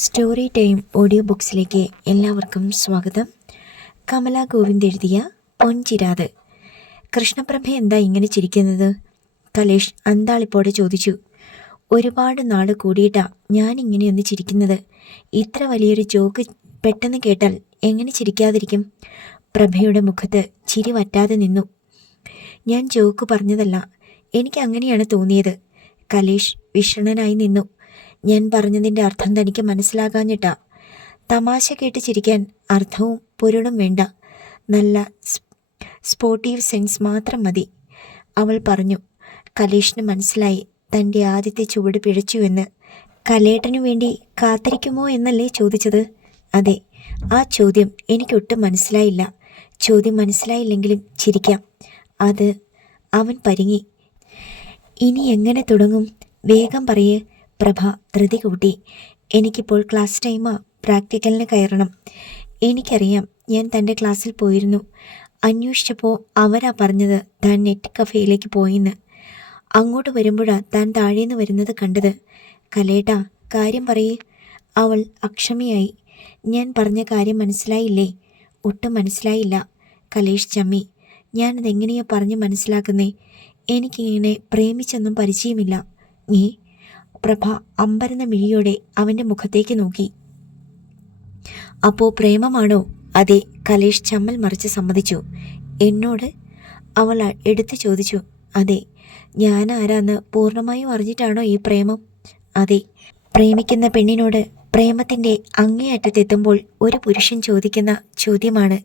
Story time audio ബുക്സിലേക്ക് എല്ലാവർക്കും സ്വാഗതം. കമല ഗോവിന്ദ് എഴുതിയ പൊൻചിരാത്. കൃഷ്ണപ്രഭ എന്താ ഇങ്ങനെ ചിരിക്കുന്നത്? കലേഷ് അന്താളിപ്പോടെ ചോദിച്ചു. ഒരുപാട് നാൾ കൂടിയിട്ടാ ഞാൻ ഇങ്ങനെയൊന്ന് ചിരിക്കുന്നത്. ഇത്ര വലിയൊരു ജോക്ക് പെട്ടെന്ന് കേട്ടാൽ എങ്ങനെ ചിരിക്കാതിരിക്കും? പ്രഭയുടെ മുഖത്ത് ചിരി വറ്റാതെ നിന്നു. ഞാൻ ജോക്ക് പറഞ്ഞതല്ല എനിക്ക് അങ്ങനെയാണ് തോന്നിയത്. കലേഷ് വിഷണനായി നിന്നു. ഞാൻ പറഞ്ഞതിന്റെ അർത്ഥം തനിക്ക് മനസ്സിലാകാഞ്ഞിട്ടാ. തമാശ കേട്ട് ചിരിക്കാൻ അർത്ഥവും പൊരുളും വേണ്ട. നല്ല സ്പോർട്ടീവ് സെൻസ് മാത്രം മതി. അവൾ പറഞ്ഞു. കലേഷിന് മനസ്സിലായി തന്റെ ആദ്യത്തെ ചുവട് പിഴച്ചുവെന്ന്. കലേട്ടനു വേണ്ടി കാത്തിരിക്കുമോ എന്നല്ലേ ചോദിച്ചത്? അതെ ആ ചോദ്യം എനിക്കൊട്ടും മനസ്സിലായില്ല. ചോദ്യം മനസ്സിലായില്ലെങ്കിലും ചിരിക്കാം. അത് അവൻ പരിങ്ങി. ഇനി എങ്ങനെ തുടങ്ങും? വേഗം പറയേ. പ്രഭ ധൃതി കൂട്ടി. എനിക്കിപ്പോൾ ക്ലാസ് ടൈമാ. പ്രാക്ടിക്കലിന് കയറണം. എനിക്കറിയാം ഞാൻ തന്റെ ക്ലാസ്സിൽ പോയിരുന്നു. അന്വേഷിച്ചപ്പോൾ അവരാ പറഞ്ഞത് താൻ നെറ്റ് കഫേയിലേക്ക് പോയിന്ന്. അങ്ങോട്ട് വരുമ്പോഴാ താൻ താഴേന്ന് വരുന്നത് കണ്ടത്. കലേട്ട കാര്യം പറയേ. അവൾ അക്ഷമയായി. ഞാൻ പറഞ്ഞ കാര്യം മനസ്സിലായില്ലേ? ഒട്ടും മനസ്സിലായില്ല. കലേഷ് ചമ്മി ഞാനതെങ്ങനെയാ പറഞ്ഞ് മനസ്സിലാക്കുന്നേ? എനിക്കിങ്ങനെ പ്രേമിച്ചൊന്നും പരിചയമില്ല. നീ പ്രഭ അമ്പരന്ന മിഴിയോടെ അവന്റെ മുഖത്തേക്ക് നോക്കി. അപ്പോ പ്രേമമാണോ? അതെ കലേഷ് ചമ്മൽ മറിച്ച് സമ്മതിച്ചു. എന്നോട്? അവൾ എടുത്തു ചോദിച്ചു. അതെ ഞാൻ ആരാന്ന് പൂർണമായും അറിഞ്ഞിട്ടാണോ ഈ പ്രേമം? അതെ പ്രേമിക്കുന്ന പെണ്ണിനോട് പ്രേമത്തിന്റെ അങ്ങേയറ്റത്തെത്തുമ്പോൾ ഒരു പുരുഷൻ ചോദിക്കുന്ന ചോദ്യമാണ്.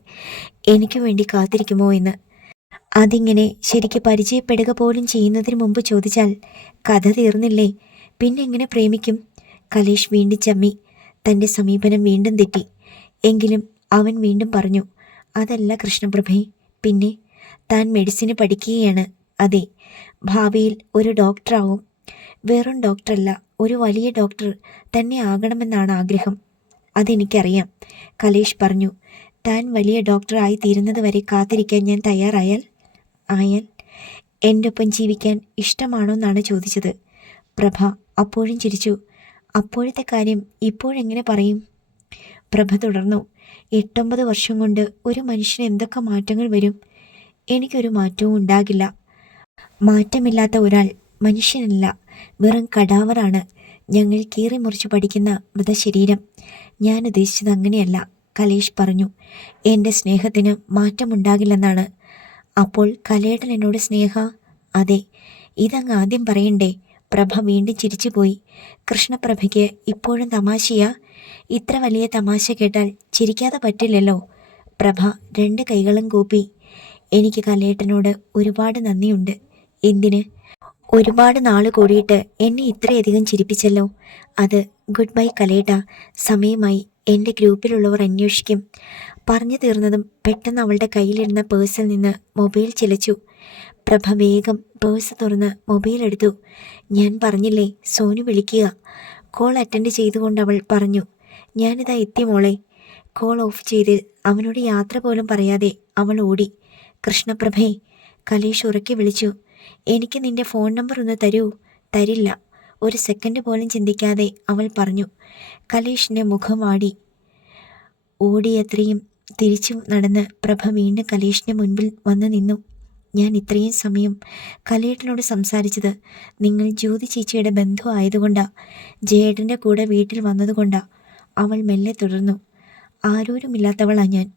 എനിക്ക് വേണ്ടി കാത്തിരിക്കുമോ എന്ന്? അതിങ്ങനെ ശരിക്ക് പരിചയപ്പെടുക പോലും ചെയ്യുന്നതിന് മുമ്പ് ചോദിച്ചാൽ കഥ തീർന്നില്ലേ? പിന്നെ എങ്ങനെ പ്രേമിക്കും? കലേഷ് വീണ്ടും ചമ്മി. തന്റെ സമീപനം വീണ്ടും തെറ്റി. എങ്കിലും അവൻ വീണ്ടും പറഞ്ഞു അതല്ല കൃഷ്ണപ്രഭേ പിന്നെ താൻ മെഡിസിന് പഠിക്കുകയാണ്. അതെ ഭാവിയിൽ ഒരു ഡോക്ടറാവും. വെറും ഡോക്ടറല്ല ഒരു വലിയ ഡോക്ടർ തന്നെ ആകണമെന്നാണ് ആഗ്രഹം. അതെനിക്കറിയാം കലേഷ് പറഞ്ഞു. താൻ വലിയ ഡോക്ടറായി തീരുന്നത് വരെ കാത്തിരിക്കാൻ ഞാൻ തയ്യാറായാൽ? ആയാൽ എന്റെ ഒപ്പം ജീവിക്കാൻ ഇഷ്ടമാണോ എന്നാണ് ചോദിച്ചത് പ്രഭ അപ്പോഴും ചിരിച്ചു. അപ്പോഴത്തെ കാര്യം ഇപ്പോഴെങ്ങനെ പറയും? പ്രഭ തുടർന്നു. എട്ടൊമ്പത് വർഷം കൊണ്ട് ഒരു മനുഷ്യന് എന്തൊക്കെ മാറ്റങ്ങൾ വരും? എനിക്കൊരു മാറ്റവും ഉണ്ടാകില്ല. മാറ്റമില്ലാത്ത ഒരാൾ മനുഷ്യനല്ല. വെറും കടാവറാണ്. ഞങ്ങൾ കീറി മുറിച്ച് പഠിക്കുന്ന മൃതശരീരം. ഞാൻ ഉദ്ദേശിച്ചത് അങ്ങനെയല്ല കലേഷ് പറഞ്ഞു. എന്റെ സ്നേഹത്തിന് മാറ്റമുണ്ടാകില്ലെന്നാണ്. അപ്പോൾ കലേട്ടൻ എന്നോട് സ്നേഹ? അതെ. ഇതങ്ങ് ആദ്യം പറയണ്ടേ. പ്രഭ വീണ്ടും ചിരിച്ചുപോയി. കൃഷ്ണപ്രഭയ്ക്ക് ഇപ്പോഴും തമാശയാ? ഇത്ര വലിയ തമാശ കേട്ടാൽ ചിരിക്കാതെ പറ്റില്ലല്ലോ. പ്രഭ രണ്ട് കൈകളും കൂപ്പി. എനിക്ക് കലേട്ടനോട് ഒരുപാട് നന്ദിയുണ്ട്. എന്തിന്? ഒരുപാട് നാൾ കൂടിയിട്ട് എന്നെ ഇത്രയധികം ചിരിപ്പിച്ചല്ലോ. അത് ഗുഡ് ബൈ കലേട്ട. സമയമായി എന്റെ ഗ്രൂപ്പിലുള്ളവർ അന്വേഷിക്കും. പറഞ്ഞു തീർന്നതും പെട്ടെന്ന് അവളുടെ കയ്യിലിരുന്ന പേഴ്സിൽ നിന്ന് മൊബൈൽ ചിലച്ചു. പ്രഭ വേഗം പേഴ്സ് തുറന്ന് മൊബൈൽ എടുത്തു. ഞാൻ പറഞ്ഞില്ലേ സോനു വിളിക്കുക. കോൾ അറ്റൻഡ് ചെയ്തുകൊണ്ട് അവൾ പറഞ്ഞു ഞാനിതാ എത്തി മോളെ. കോൾ ഓഫ് ചെയ്ത് അവനോട് യാത്ര പോലും പറയാതെ അവൾ ഓടി. കൃഷ്ണപ്രഭേ കലേഷ് ഉറക്കി വിളിച്ചു എനിക്ക് നിന്റെ ഫോൺ നമ്പർ ഒന്ന് തരൂ? തരില്ല. ഒരു സെക്കൻഡ് പോലും ചിന്തിക്കാതെ അവൾ പറഞ്ഞു. കലേഷിന്റെ മുഖം വാടി. ഓടിയത്രയും തിരിച്ചു നടന്ന് പ്രഭ വീണ്ടും കലേഷിന്റെ മുൻപിൽ വന്നു നിന്നു. ഞാൻ ഇത്രയും സമയം കലേട്ടനോട് സംസാരിച്ചത് നിങ്ങൾ ജ്യോതി ചേച്ചിയുടെ ബന്ധു ആയതുകൊണ്ടാ. ജയേട്ടന്റെ കൂടെ വീട്ടിൽ വന്നതുകൊണ്ടാ. അവൾ മെല്ലെ തുടർന്നു. ആരോരുമില്ലാത്തവളാ ഞാൻ.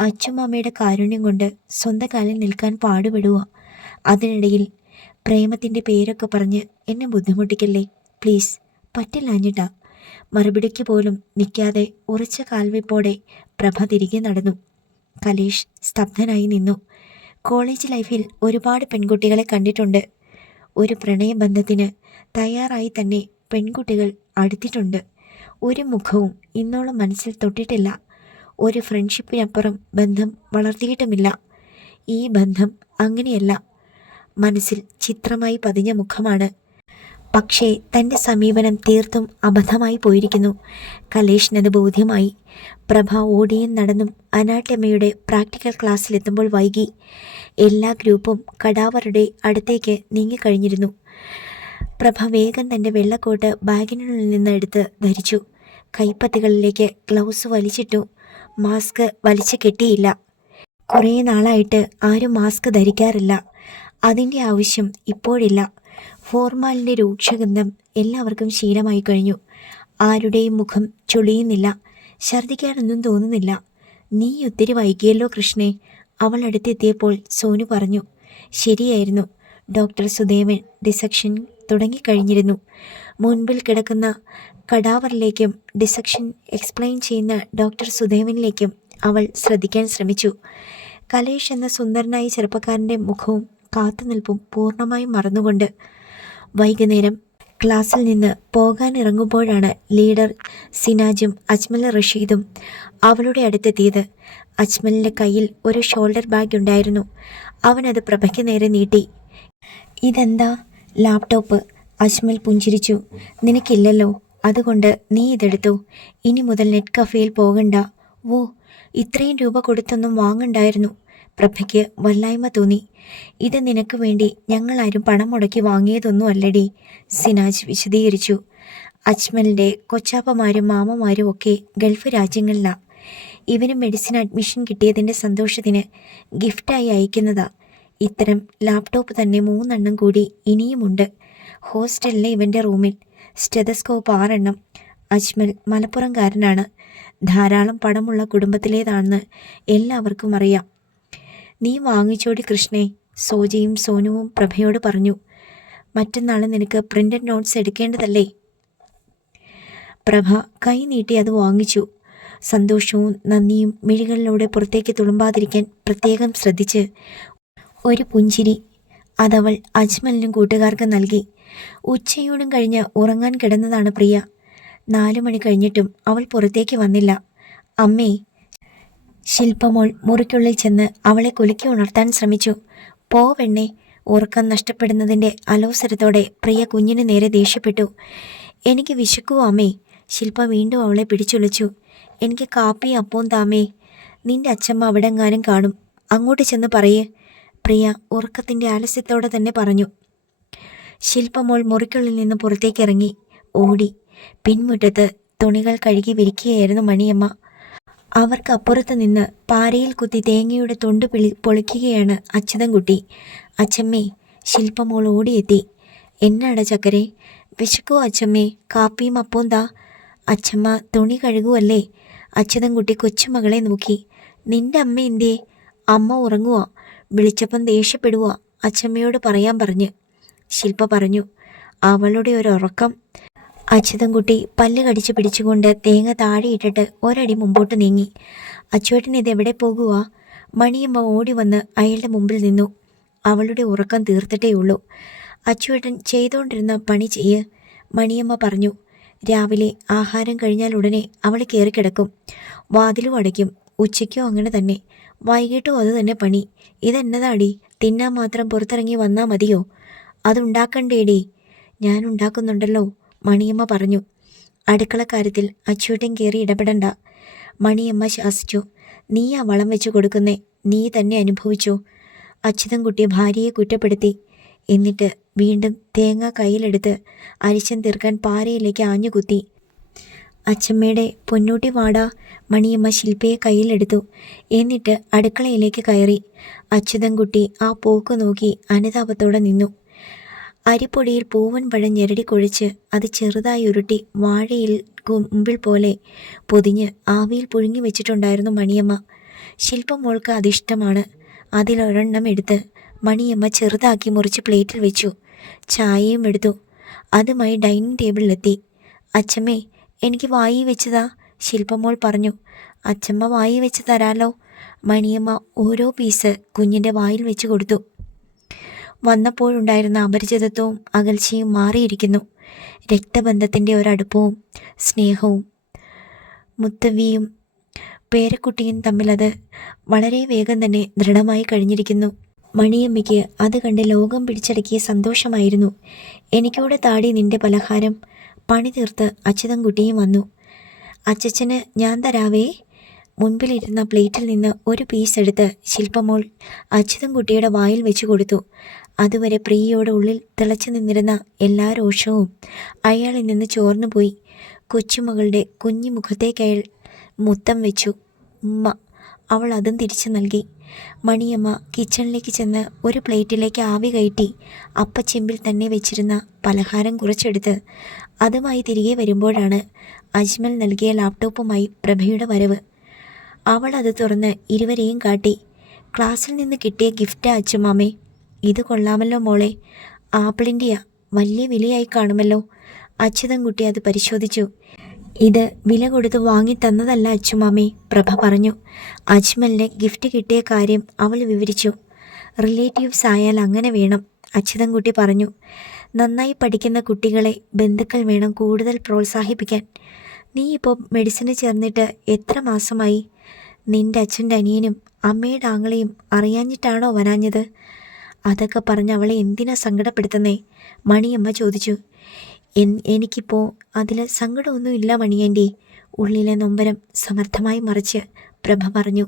അച്ഛമ്മയുടെ കാരുണ്യം കൊണ്ട് സ്വന്തം കാലിൽ നിൽക്കാൻ പാടുപെടുക അതിനിടയിൽ പ്രേമത്തിന്റെ പേരൊക്കെ പറഞ്ഞ് എന്നെ ബുദ്ധിമുട്ടിക്കല്ലേ? പ്ലീസ് പറ്റില്ലാഞ്ഞിട്ടാ. മറുപടിക്ക് പോലും നിൽക്കാതെ ഉറച്ച കാൽവെപ്പോടെ പ്രഭ തിരികെ നടന്നു. കലേഷ് സ്തബ്ധനായി നിന്നു. കോളേജ് ലൈഫിൽ ഒരുപാട് പെൺകുട്ടികളെ കണ്ടിട്ടുണ്ട്. ഒരു പ്രണയബന്ധത്തിന് തയ്യാറായി തന്നെ പെൺകുട്ടികൾ അടുത്തിട്ടുണ്ട്. ഒരു മുഖവും ഇന്നോളം മനസ്സിൽ തൊട്ടിട്ടില്ല. ഒരു ഫ്രണ്ട്ഷിപ്പിനപ്പുറം ബന്ധം വളർത്തിയിട്ടുമില്ല. ഈ ബന്ധം അങ്ങനെയല്ല. മനസ്സിൽ ചിത്രമായി പതിഞ്ഞ മുഖമാണ് പക്ഷേ തന്റെ സമീപനം തീർത്തും അബദ്ധമായി പോയിരിക്കുന്നു. കലേഷിനത് ബോധ്യമായി. പ്രഭ ഓടിയും നടന്നും അനാട്ടമ്മയുടെ പ്രാക്ടിക്കൽ ക്ലാസ്സിലെത്തുമ്പോൾ വൈകി. എല്ലാ ഗ്രൂപ്പും കടാവറുടെ അടുത്തേക്ക് നീങ്ങിക്കഴിഞ്ഞിരുന്നു. പ്രഭ വേഗം തന്റെ വെള്ളക്കോട്ട് ബാഗിനുള്ളിൽ നിന്ന് എടുത്ത് ധരിച്ചു. കൈപ്പത്തികളിലേക്ക് ഗ്ലൗസ് വലിച്ചിട്ടു. മാസ്ക് വലിച്ചു കെട്ടിയില്ല. കുറേ നാളായിട്ട് ആരും മാസ്ക് ധരിക്കാറില്ല. അതിന്റെ ആവശ്യം ഇപ്പോഴില്ല. ഫോർമാലിന്റെ രൂക്ഷഗന്ധം എല്ലാവർക്കും ശീലമായി കഴിഞ്ഞു. ആരുടെയും മുഖം ചുളിയുന്നില്ല. ഛർദിക്കാനൊന്നും തോന്നുന്നില്ല. നീ ഒത്തിരി വൈകിയല്ലോ കൃഷ്ണേ അവൾ അടുത്തെത്തിയപ്പോൾ സോനു പറഞ്ഞു. ശരിയായിരുന്നു. ഡോക്ടർ സുദേവൻ ഡിസക്ഷൻ തുടങ്ങിക്കഴിഞ്ഞിരുന്നു. മുൻപിൽ കിടക്കുന്ന കടാവറിലേക്കും ഡിസക്ഷൻ എക്സ്പ്ലെയിൻ ചെയ്യുന്ന ഡോക്ടർ സുദേവനിലേക്കും അവൾ ശ്രദ്ധിക്കാൻ ശ്രമിച്ചു. കലേഷ് എന്ന സുന്ദരനായ ചെറുപ്പക്കാരന്റെ മുഖവും കാത്തുനിൽപ്പും പൂർണമായും മറന്നുകൊണ്ട് വൈകുന്നേരം ക്ലാസ്സിൽ നിന്ന് പോകാനിറങ്ങുമ്പോഴാണ് ലീഡർ സിനാജും അജ്മൽ റഷീദും അവളുടെ അടുത്തെത്തിയത്. അജ്മലിന്റെ കയ്യിൽ ഒരു ഷോൾഡർ ബാഗ് ഉണ്ടായിരുന്നു. അവനത് പ്രഭയ്ക്ക് നേരെ നീട്ടി. ഇതെന്താ? ലാപ്ടോപ്പ്. അജ്മൽ പുഞ്ചിരിച്ചു. നിനക്കില്ലല്ലോ. അതുകൊണ്ട് നീ ഇതെടുത്തു. ഇനി മുതൽ നെറ്റ് കഫേയിൽ പോകണ്ട. ഓ ഇത്രയും രൂപ കൊടുത്തൊന്നും വാങ്ങണ്ടായിരുന്നു. പ്രഭയ്ക്ക് വല്ലായ്മ തോന്നി. ഇത് നിനക്ക് വേണ്ടി ഞങ്ങളാരും പണം മുടക്കി വാങ്ങിയതൊന്നും അല്ലടി സിനാജ് വിശദീകരിച്ചു. അജ്മലിന്റെ കൊച്ചാപ്പമാരും മാമമാരും ഒക്കെ ഗൾഫ് രാജ്യങ്ങളിലാണ് ഇവന് മെഡിസിൻ അഡ്മിഷൻ കിട്ടിയതിന്റെ സന്തോഷത്തിന് ഗിഫ്റ്റായി അയക്കുന്നതാ. ഇത്തരം ലാപ്ടോപ്പ് തന്നെ മൂന്നെണ്ണം കൂടി ഇനിയുമുണ്ട്. ഹോസ്റ്റലിലെ ഇവന്റെ റൂമിൽ സ്റ്റെതസ്കോപ്പ് ആറെണ്ണം. അജ്മൽ മലപ്പുറംകാരനാണ്. ധാരാളം പണമുള്ള കുടുംബത്തിലേതാണെന്ന് എല്ലാവർക്കും അറിയാം. നീ വാങ്ങിച്ചോടി കൃഷ്ണേ സോജയും സോനുവും പ്രഭയോട് പറഞ്ഞു. മറ്റന്നാൾ നിനക്ക് പ്രിന്റഡ് നോട്ട്സ് എടുക്കേണ്ടതല്ലേ? പ്രഭ കൈ നീട്ടി അത് വാങ്ങിച്ചു. സന്തോഷവും നന്ദിയും മിഴികളിലൂടെ പുറത്തേക്ക് തുളുമ്പാതിരിക്കാൻ പ്രത്യേകം ശ്രദ്ധിച്ച് ഒരു പുഞ്ചിരി അതവൾ അജ്മലിനും കൂട്ടുകാർക്ക് നൽകി. ഉച്ചയോടും കഴിഞ്ഞ് ഉറങ്ങാൻ കിടന്നതാണ് പ്രിയ. നാലു മണി കഴിഞ്ഞിട്ടും അവൾ പുറത്തേക്ക് വന്നില്ല. അമ്മേ ശില്പമോൾ മുറിക്കുള്ളിൽ ചെന്ന് അവളെ കുലുക്കി ഉണർത്താൻ ശ്രമിച്ചു. പോവെണ്ണേ ഉറക്കം നഷ്ടപ്പെടുന്നതിന്റെ അലോസരത്തോടെ പ്രിയ കുഞ്ഞിന് നേരെ ദേഷ്യപ്പെട്ടു. എനിക്ക് വിശക്കുവോ അമ്മേ. ശില്പ വീണ്ടും അവളെ പിടിച്ചൊളിച്ചു. എനിക്ക് കാപ്പി അപ്പവും താമേ. നിന്റെ അച്ഛമ്മ അവിടെങ്ങാനും കാണും. അങ്ങോട്ട് ചെന്ന് പറയേ. പ്രിയ ഉറക്കത്തിന്റെ ആലസ്യത്തോടെ തന്നെ പറഞ്ഞു. ശില്പമോൾ മുറിക്കുള്ളിൽ നിന്ന് പുറത്തേക്കിറങ്ങി ഓടി. പിൻമുറ്റത്ത് തുണികൾ കഴുകി വിരിക്കുകയായിരുന്നു മണിയമ്മ. അവർക്കപ്പുറത്ത് നിന്ന് പാരയിൽ കുത്തി തേങ്ങയുടെ തൊണ്ട് പിളി പൊളിക്കുകയാണ് അച്യുതൻകുട്ടി. അച്ചമ്മേ ശില്പമോൾ ഓടിയെത്തി. എന്നാട ചക്കരെ വിശക്കോ അച്ചമ്മേ കാപ്പിയും അപ്പവും താ അച്ചമ്മ തുണി കഴുകുവല്ലേ? അച്യുതൻകുട്ടി കൊച്ചുമകളെ നോക്കി. നിന്റെ അമ്മ എന്തേ അമ്മ ഉറങ്ങുവാ. വിളിച്ചപ്പം ദേഷ്യപ്പെടുവാ അച്ചമ്മയോട് പറയാൻ പറഞ്ഞ്. ശില്പ പറഞ്ഞു. അവളുടെ ഒരു ഉറക്കം അച്യുതൻകുട്ടി പല്ല് കടിച്ച് പിടിച്ചുകൊണ്ട് തേങ്ങ താഴെയിട്ടിട്ട് ഒരടി മുമ്പോട്ട് നീങ്ങി. അച്ചുവേട്ടൻ ഇത് എവിടെ പോകുക മണിയമ്മ ഓടി വന്ന് അയാളുടെ മുമ്പിൽ നിന്നു. അവളുടെ ഉറക്കം തീർത്തിട്ടേയുള്ളൂ. അച്ചുവേട്ടൻ ചെയ്തുകൊണ്ടിരുന്ന പണി ചെയ്യ് മണിയമ്മ പറഞ്ഞു. രാവിലെ ആഹാരം കഴിഞ്ഞാൽ ഉടനെ അവൾ കയറിക്കിടക്കും വാതിലും അടയ്ക്കും. ഉച്ചയ്ക്കോ അങ്ങനെ തന്നെ. വൈകിട്ടോ അത് തന്നെ പണി. ഇതെന്നതാടി? തിന്നാൻ മാത്രം പുറത്തിറങ്ങി വന്നാൽ മതിയോ? അതുണ്ടാക്കണ്ടേടി. ഞാൻ ഉണ്ടാക്കുന്നുണ്ടല്ലോ. മണിയമ്മ പറഞ്ഞു അടുക്കളക്കാര്യത്തിൽ അച്ചൂട്ടൻ കയറി ഇടപെടണ്ട. മണിയമ്മ ശാസിച്ചു നീ ആ വളം വെച്ച് കൊടുക്കുന്നേ നീ തന്നെ അനുഭവിച്ചു അച്യുതൻകുട്ടി ഭാര്യയെ കുറ്റപ്പെടുത്തി. എന്നിട്ട് വീണ്ടും തേങ്ങ കയ്യിലെടുത്ത് അരിശൻ തീർക്കാൻ പാരയിലേക്ക് ആഞ്ഞുകുത്തി. അച്ചമ്മയുടെ പൊന്നൂട്ടി വാട മണിയമ്മ ശില്പയെ കയ്യിലെടുത്തു എന്നിട്ട് അടുക്കളയിലേക്ക് കയറി. അച്യുതൻകുട്ടി ആ പോക്ക് നോക്കി അനുതാപത്തോടെ നിന്നു. അരിപ്പൊടിയിൽ പൂവൻ പഴം ഞെരടി കൊഴിച്ച് അത് ചെറുതായി ഉരുട്ടി വാഴയിൽ കുമ്പിൾ പോലെ പൊതിഞ്ഞ് ആവിയിൽ പുഴുങ്ങി വെച്ചിട്ടുണ്ടായിരുന്നു മണിയമ്മ. ശില്പം മോൾക്ക് അതിഷ്ടമാണ്. അതിലൊരെണ്ണം എടുത്ത് മണിയമ്മ ചെറുതാക്കി മുറിച്ച് പ്ലേറ്റിൽ വെച്ചു. ചായയും എടുത്തു. അതുമായി ഡൈനിങ് ടേബിളിലെത്തി. അച്ഛമ്മേ എനിക്ക് വായി വെച്ചതാ ശില്പമോൾ പറഞ്ഞു. അച്ഛമ്മ വായി വെച്ച് തരാലോ. മണിയമ്മ ഓരോ പീസ് കുഞ്ഞിന്റെ വായിൽ വെച്ച് കൊടുത്തു. വന്നപ്പോഴുണ്ടായിരുന്ന അപരിചിതത്വവും അകൽച്ചയും മാറിയിരിക്കുന്നു. രക്തബന്ധത്തിന്റെ ഒരടുപ്പവും സ്നേഹവും മുത്തവിയും പേരക്കുട്ടിയും തമ്മിലത് വളരെ വേഗം തന്നെ ദൃഢമായി കഴിഞ്ഞിരിക്കുന്നു. മണിയമ്മയ്ക്ക് അത് കണ്ട് ലോകം പിടിച്ചടക്കിയ സന്തോഷമായിരുന്നു. എനിക്കൂടെ താടി നിന്റെ പലഹാരം പണി തീർത്ത് അച്യുതൻകുട്ടിയും വന്നു. അച്ചച്ചന് ഞാൻ തരാവേ. മുൻപിലിരുന്ന പ്ലേറ്റിൽ നിന്ന് ഒരു പീസ് എടുത്ത് ശില്പമോൾ അച്യുതൻകുട്ടിയുടെ വായിൽ വെച്ചു കൊടുത്തു. അതുവരെ പ്രിയയുടെ ഉള്ളിൽ തിളച്ചു നിന്നിരുന്ന എല്ലാ രോഷവും അയാളിൽ നിന്ന് ചോർന്നുപോയി കൊച്ചുമകളുടെ കുഞ്ഞു മുഖത്തേക്കയാൾ മുത്തം വെച്ചു. ഉമ്മ അവൾ അതും തിരിച്ചു നൽകി. മണിയമ്മ കിച്ചണിലേക്ക് ചെന്ന് ഒരു പ്ലേറ്റിലേക്ക് ആവി കയറ്റി അപ്പച്ചെമ്പിൽ തന്നെ വെച്ചിരുന്ന പലഹാരം കുറച്ചെടുത്ത് അതുമായി തിരികെ വരുമ്പോഴാണ് അജ്മൽ നൽകിയ ലാപ്ടോപ്പുമായി പ്രഭയുടെ വരവ്. അവൾ അത് തുറന്ന് ഇരുവരെയും കാട്ടി. ക്ലാസ്സിൽ നിന്ന് കിട്ടിയ ഗിഫ്റ്റ് അച്ചുമാമേ ഇത് കൊള്ളാമല്ലോ മോളെ. ആപ്പിളിന്റെയാ വലിയ വിലയായി കാണുമല്ലോ. അച്യുതൻകുട്ടി അത് പരിശോധിച്ചു. ഇത് വില കൊടുത്ത് വാങ്ങി തന്നതല്ല അച്ചുമാമേ പ്രഭ പറഞ്ഞു. അജ്മലിന് ഗിഫ്റ്റ് കിട്ടിയ കാര്യം അവൾ വിവരിച്ചു. റിലേറ്റീവ്സ് ആയാൽ അങ്ങനെ വേണം അച്യുതൻകുട്ടി പറഞ്ഞു. നന്നായി പഠിക്കുന്ന കുട്ടികളെ ബന്ധുക്കൾ വേണം കൂടുതൽ പ്രോത്സാഹിപ്പിക്കാൻ. നീ ഇപ്പോൾ മെഡിസിന് ചേർന്നിട്ട് എത്ര മാസമായി? നിന്റെ അച്ഛന്റെ അനിയനും അമ്മയുടെ ആങ്ങളെയും അറിയാഞ്ഞിട്ടാണോ വരാഞ്ഞത്? അതൊക്കെ പറഞ്ഞ് അവളെ എന്തിനാ സങ്കടപ്പെടുത്തുന്നേ? മണിയമ്മ ചോദിച്ചു. എൻ എനിക്കിപ്പോൾ അതിൽ സങ്കടമൊന്നുമില്ല മണിയേണ്ടി ഉള്ളിലെ നൊമ്പരം സമർത്ഥമായി മറിച്ച് പ്രഭ പറഞ്ഞു.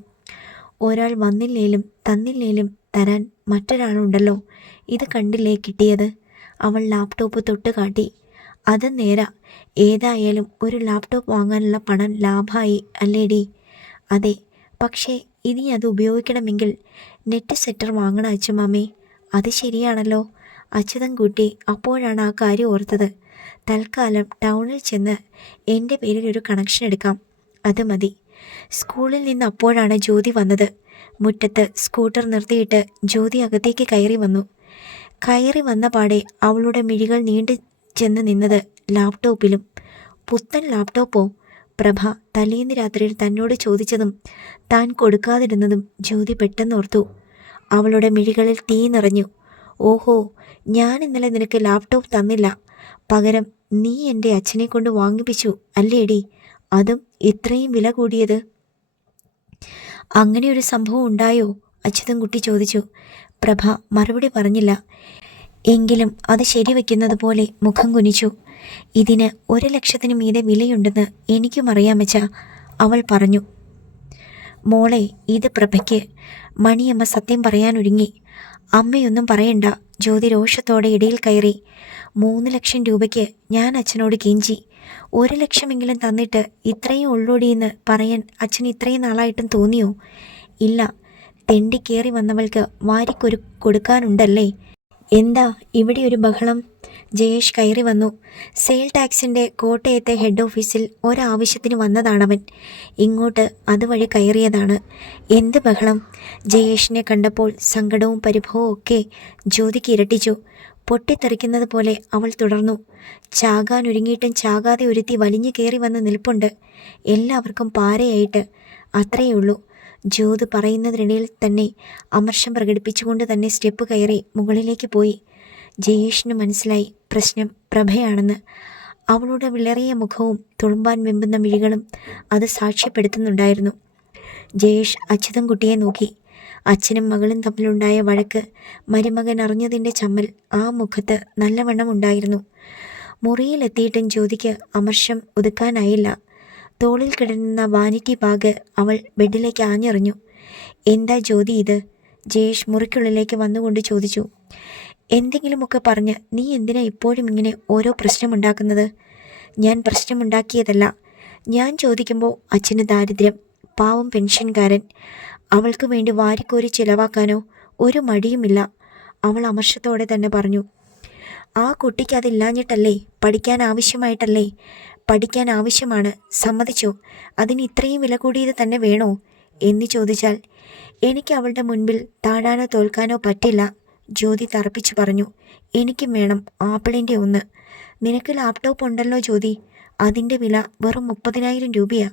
ഒരാൾ വന്നില്ലേലും തന്നില്ലേലും തരാൻ മറ്റൊരാളുണ്ടല്ലോ. ഇത് കണ്ടില്ലേ കിട്ടിയത്? അവൾ ലാപ്ടോപ്പ് തൊട്ട് കാട്ടി. അത് നേരാ. ഏതായാലും ഒരു ലാപ്ടോപ്പ് വാങ്ങാനുള്ള പണം ലാഭമായി അല്ലേടി? അതെ. പക്ഷേ ഇനി അത് ഉപയോഗിക്കണമെങ്കിൽ നെറ്റ് സെറ്റർ വാങ്ങണം അച്ഛമ്മേ അത് ശരിയാണല്ലോ. അച്യുതൻകുട്ടി അപ്പോഴാണ് ആ കാര്യം ഓർത്തത്. തൽക്കാലം ടൗണിൽ ചെന്ന് എന്റെ പേരിൽ ഒരു കണക്ഷൻ എടുക്കാം. അത് മതി. സ്കൂളിൽ നിന്ന് അപ്പോഴാണ് ജ്യോതി വന്നത്. മുറ്റത്ത് സ്കൂട്ടർ നിർത്തിയിട്ട് ജ്യോതി അകത്തേക്ക് കയറി വന്നു. കയറി വന്ന പാടെ അവളുടെ മിഴികൾ നീണ്ടു ചെന്ന് നിന്നത് ലാപ്ടോപ്പിലും. പുത്തൻ ലാപ്ടോപ്പോ? പ്രഭ തലേന്ന് രാത്രിയിൽ തന്നോട് ചോദിച്ചതും താൻ കൊടുക്കാതിരുന്നതും ജ്യോതി പെട്ടെന്നോർത്തു അവളുടെ മിഴികളിൽ തീ നിറഞ്ഞു. ഓഹോ ഞാൻ ഇന്നലെ നിനക്ക് ലാപ്ടോപ്പ് തന്നില്ല. പകരം നീ എന്റെ അച്ഛനെ കൊണ്ട് വാങ്ങിപ്പിച്ചു അല്ലേടി? അതും ഇത്രയും വില കൂടിയത്. അങ്ങനെയൊരു സംഭവം ഉണ്ടായോ? അച്യുതൻകുട്ടി ചോദിച്ചു. പ്രഭ മറുപടി പറഞ്ഞില്ല. എങ്കിലും അത് ശരിവെക്കുന്നത് പോലെ മുഖം കുനിച്ചു. ഇതിന് ഒരു ലക്ഷത്തിന് മീതെ വിലയുണ്ടെന്ന് എനിക്കും അറിയാമച്ച അവൾ പറഞ്ഞു. മോളെ ഇത് പ്രഭയ്ക്ക്. മണിയമ്മ സത്യം പറയാനൊരുങ്ങി. അമ്മയൊന്നും പറയണ്ട. ജ്യോതി രോഷത്തോടെ ഇടയിൽ കയറി. മൂന്ന് ലക്ഷം രൂപയ്ക്ക് ഞാൻ അച്ഛനോട് കെഞ്ചി. ഒരു ലക്ഷമെങ്കിലും തന്നിട്ട് ഇത്രയും ഉള്ളോടിയെന്ന് പറയാൻ അച്ഛൻ ഇത്രയും നാളായിട്ടും തോന്നിയോ? ഇല്ല. തെണ്ടി കയറി വന്നവൾക്ക് വാരിക്കൊരു കൊടുക്കാനുണ്ടല്ലേ? എന്താ ഇവിടെ ഒരു ബഹളം? ജയേഷ് കയറി വന്നു. സെയിൽ ടാക്സിന്റെ കോട്ടയത്തെ ഹെഡ് ഓഫീസിൽ ഒരാവശ്യത്തിന് വന്നതാണവൻ. ഇങ്ങോട്ട് അതുവഴി കയറിയതാണ്. എന്ത് ബഹളം? ജയേഷിനെ കണ്ടപ്പോൾ സങ്കടവും പരിഭവവും ഒക്കെ ജ്യോതിക്ക് ഇരട്ടിച്ചു. പൊട്ടിത്തെറിക്കുന്നത് പോലെ അവൾ തുടർന്നു. ചാകാനൊരുങ്ങിയിട്ടും ചാകാതെ ഒരുത്തി വലിഞ്ഞു കയറി വന്ന് നിൽപ്പുണ്ട്. എല്ലാവർക്കും പാരയായിട്ട്. അത്രയേ ഉള്ളൂ. ജ്യോത് പറയുന്നതിനിടയിൽ തന്നെ അമർഷം പ്രകടിപ്പിച്ചുകൊണ്ട് തന്നെ സ്റ്റെപ്പ് കയറി മുകളിലേക്ക് പോയി. ജയേഷിന് മനസ്സിലായി പ്രശ്നം പ്രഭയാണെന്ന്. അവളുടെ വിളറിയ മുഖവും തുളുമ്പാൻ വെമ്പുന്ന മിഴികളും അത് സാക്ഷ്യപ്പെടുത്തുന്നുണ്ടായിരുന്നു. ജയേഷ് അച്യുതൻകുട്ടിയെ നോക്കി. അച്ഛനും മകളും തമ്മിലുണ്ടായ വഴക്ക് മരുമകൻ അറിഞ്ഞതിന്റെ ചമ്മൽ ആ മുഖത്ത് നല്ലവണ്ണം ഉണ്ടായിരുന്നു. മുറിയിലെത്തിയിട്ടും ജ്യോതിക്ക് അമർഷം ഒതുക്കാനായില്ല. തോളിൽ കിടന്ന വാനിറ്റി ബാഗ് അവൾ ബെഡിലേക്ക് ആഞ്ഞെറിഞ്ഞു. എന്താ ജ്യോതി ഇത്? ജയേഷ് മുറിക്കുള്ളിലേക്ക് വന്നുകൊണ്ട് ചോദിച്ചു. എന്തെങ്കിലുമൊക്കെ പറഞ്ഞ് നീ എന്തിനാ ഇപ്പോഴും ഇങ്ങനെ ഓരോ പ്രശ്നമുണ്ടാക്കുന്നത്? ഞാൻ പ്രശ്നമുണ്ടാക്കിയതല്ല. ഞാൻ ചോദിക്കുമ്പോൾ അച്ഛന് ദാരിദ്ര്യം പാവം പെൻഷൻകാരൻ. അവൾക്ക് വേണ്ടി വാരിക്കോരി ചിലവാക്കാനോ ഒരു മടിയുമില്ല. അവൾ അമർഷത്തോടെ തന്നെ പറഞ്ഞു ആ കുട്ടിക്ക് അതില്ലാഞ്ഞിട്ടല്ലേ? പഠിക്കാൻ ആവശ്യമായിട്ടല്ലേ? പഠിക്കാൻ ആവശ്യമാണ്. സമ്മതിച്ചു? അതിന് ഇത്രയും വില കൂടിയത് തന്നെ വേണോ? എന്ന് ചോദിച്ചാൽ എനിക്ക് അവളുടെ മുൻപിൽ താഴാനോ തോൽക്കാനോ പറ്റില്ല. ജ്യോതി തറപ്പിച്ചു പറഞ്ഞു എനിക്കും വേണം ആപ്പിളിന്റെ ഒന്ന്. നിനക്ക് ലാപ്ടോപ്പ് ഉണ്ടല്ലോ ജ്യോതി. അതിന്റെ വില വെറും മുപ്പതിനായിരം രൂപയാ.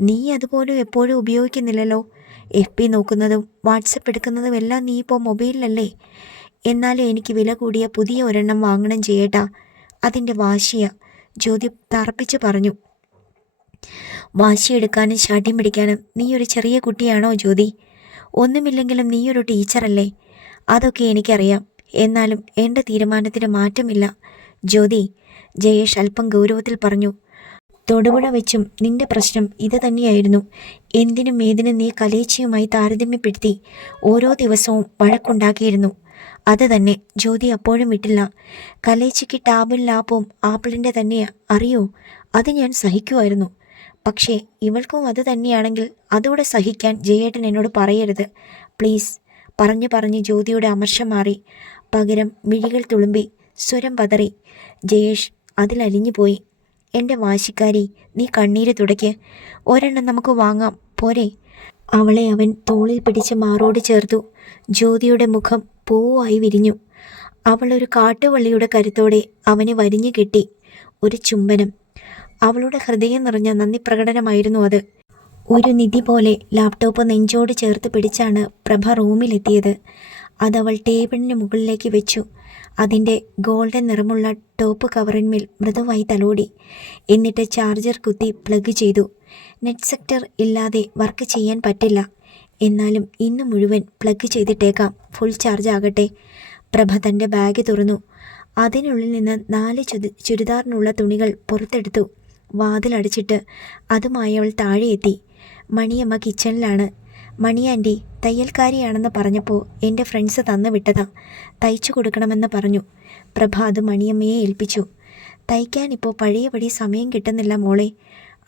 നീ അതുപോലും എപ്പോഴും ഉപയോഗിക്കുന്നില്ലല്ലോ. എഫ് പി നോക്കുന്നതും വാട്സപ്പ് എടുക്കുന്നതും എല്ലാം നീ ഇപ്പോൾ മൊബൈലിലല്ലേ? എന്നാലും എനിക്ക് വില കൂടിയ പുതിയ ഒരെണ്ണം വാങ്ങണം ചെയ്യേട്ടാ അതിന്റെ വാശിയ. ജ്യോതി തറപ്പിച്ചു പറഞ്ഞു. വാശിയെടുക്കാനും ശാഠ്യം പിടിക്കാനും നീ ഒരു ചെറിയ കുട്ടിയാണോ ജ്യോതി? ഒന്നുമില്ലെങ്കിലും നീയൊരു ടീച്ചറല്ലേ. അതൊക്കെ എനിക്കറിയാം. എന്നാലും എന്റെ തീരുമാനത്തിന് മാറ്റമില്ല. ജ്യോതി ജയേഷ് അല്പം ഗൗരവത്തിൽ പറഞ്ഞു തൊടുപുഴ വെച്ചും നിന്റെ പ്രശ്നം ഇത് തന്നെയായിരുന്നു. എന്തിനും ഏതിനും നീ കലേച്ചയുമായി താരതമ്യപ്പെടുത്തി ഓരോ ദിവസവും വഴക്കുണ്ടാക്കിയിരുന്നു. അത് തന്നെ ജ്യോതി അപ്പോഴും വിട്ടില്ല. കലേച്ചയ്ക്ക് ടാബും ലാപ്പും ആപ്പിളിന്റെ തന്നെ അറിയോ? അത് ഞാൻ സഹിക്കുമായിരുന്നു. പക്ഷേ ഇവൾക്കും അത് തന്നെയാണെങ്കിൽ അതുകൂടെ സഹിക്കാൻ ജയേട്ടൻ എന്നോട് പറയരുത്. പ്ലീസ്. പറഞ്ഞു പറഞ്ഞ് ജ്യോതിയുടെ അമർഷം മാറി. പകരം മിഴികൾ തുളുമ്പി സ്വരം പതറി. ജയേഷ് അതിലലിഞ്ഞു പോയി. എന്റെ വാശിക്കാരി നീ കണ്ണീര് തുടയ്ക്ക്. ഒരെണ്ണം നമുക്ക് വാങ്ങാം. പോരെ. അവളെ അവൻ തോളിൽ പിടിച്ച് മാറോട് ചേർത്തു. ജ്യോതിയുടെ മുഖം പൂവായി വിരിഞ്ഞു. അവൾ ഒരു കാട്ടുവള്ളിയുടെ കരുത്തോടെ അവനെ വരിഞ്ഞു കിട്ടി. ഒരു ചുംബനം. അവളുടെ ഹൃദയം നിറഞ്ഞ നന്ദി പ്രകടനമായിരുന്നു അത്. ഒരു നിധി പോലെ ലാപ്ടോപ്പ് നെഞ്ചോട് ചേർത്ത് പിടിച്ചാണ് പ്രഭ റൂമിലെത്തിയത്. അതവൾ ടേബിളിന് മുകളിലേക്ക് വെച്ചു. അതിന്റെ ഗോൾഡൻ നിറമുള്ള ടോപ്പ് കവറിന്മേൽ മൃദുവായി തലോടി. എന്നിട്ട് ചാർജർ കുത്തി പ്ലഗ് ചെയ്തു. നെറ്റ് സെക്ടർ ഇല്ലാതെ വർക്ക് ചെയ്യാൻ പറ്റില്ല. എന്നാലും ഇന്ന് മുഴുവൻ പ്ലഗ് ചെയ്തിട്ടേക്കാം. ഫുൾ ചാർജ് ആകട്ടെ. പ്രഭ തന്റെ ബാഗ് തുറന്നു. അതിനുള്ളിൽ നിന്ന് നാല് ചുരി ചുരിദാറിനുള്ള തുണികൾ പുറത്തെടുത്തു. വാതിലടച്ചിട്ട് അതുമായി അവൾ താഴെ മണിയമ്മ കിച്ചണിലാണ് മണി ആന്റി തയ്യൽക്കാരിയാണെന്ന് പറഞ്ഞപ്പോൾ എന്റെ ഫ്രണ്ട്സ് തന്നു വിട്ടതാ. തയ്ച്ചു കൊടുക്കണമെന്ന് പറഞ്ഞു. പ്രഭ അത് മണിയമ്മയെ ഏൽപ്പിച്ചു. തയ്ക്കാൻ ഇപ്പോൾ പഴയപടി സമയം കിട്ടുന്നില്ല മോളെ.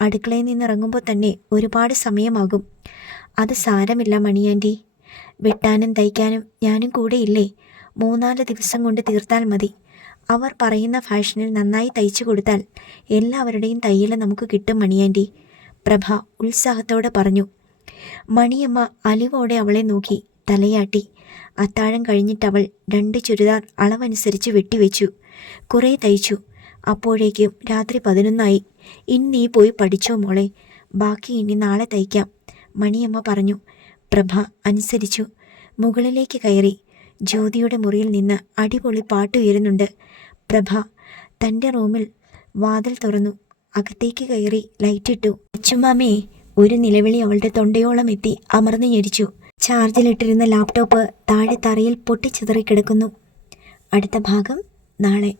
അടുക്കളയിൽ നിന്നിറങ്ങുമ്പോൾ തന്നെ ഒരുപാട് സമയമാകും. അത് സാരമില്ല മണി ആന്റി വെട്ടാനും തയ്ക്കാനും ഞാനും കൂടെ ഇല്ലേ? മൂന്നാൽ ദിവസം കൊണ്ട് തീർത്താൽ മതി. അവർ പറയുന്ന ഫാഷനിൽ നന്നായി തയ്ച്ചു കൊടുത്താൽ എല്ലാവരുടെയും തയ്യൽ നമുക്ക് കിട്ടും മണിയാന്റി പ്രഭ ഉത്സാഹത്തോടെ പറഞ്ഞു മണിയമ്മ അലിവോടെ അവളെ നോക്കി തലയാട്ടി. അത്താഴം കഴിഞ്ഞിട്ടവൾ രണ്ട് ചുരിദാർ അളവനുസരിച്ച് വെട്ടിവെച്ചു. കുറേ തയ്ച്ചു. അപ്പോഴേക്കും രാത്രി പതിനൊന്നായി. ഇന്ന് നീ പോയി പഠിച്ചോ മോളെ? ബാക്കി ഇനി നാളെ തയ്ക്കാം. മണിയമ്മ പറഞ്ഞു. പ്രഭ അനുസരിച്ചു. മുകളിലേക്ക് കയറി ജ്യോതിയുടെ മുറിയിൽ നിന്ന് അടിപൊളി പാട്ടുയരുന്നുണ്ട് പ്രഭ തന്റെ റൂമിൽ വാതിൽ തുറന്നു. അകത്തേക്ക് കയറി ലൈറ്റിട്ടു അച്ചുമാമേ ഒരു നിലവിളി അവളുടെ തൊണ്ടയോളം എത്തി അമർന്നു ഞെരിച്ചു. ചാർജിലിട്ടിരുന്ന ലാപ്ടോപ്പ് താഴെ തറയിൽ പൊട്ടിച്ചിതറി കിടക്കുന്നു. അടുത്ത ഭാഗം നാളെ.